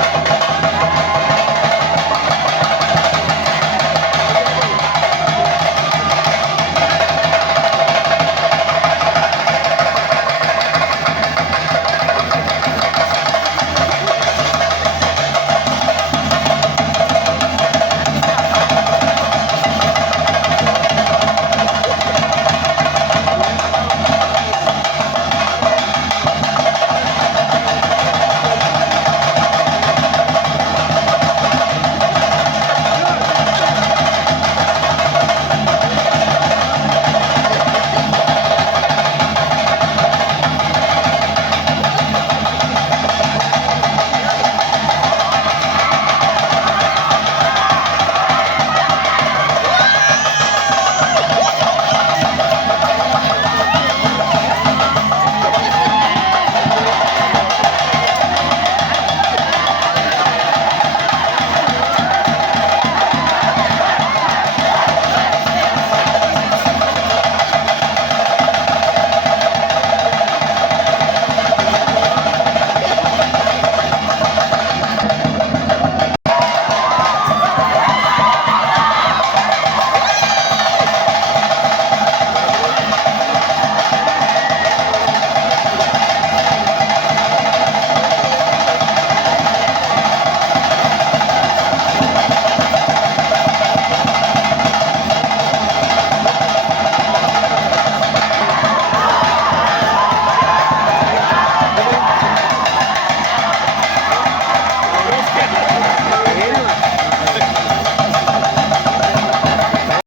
Thank okay. okay. you.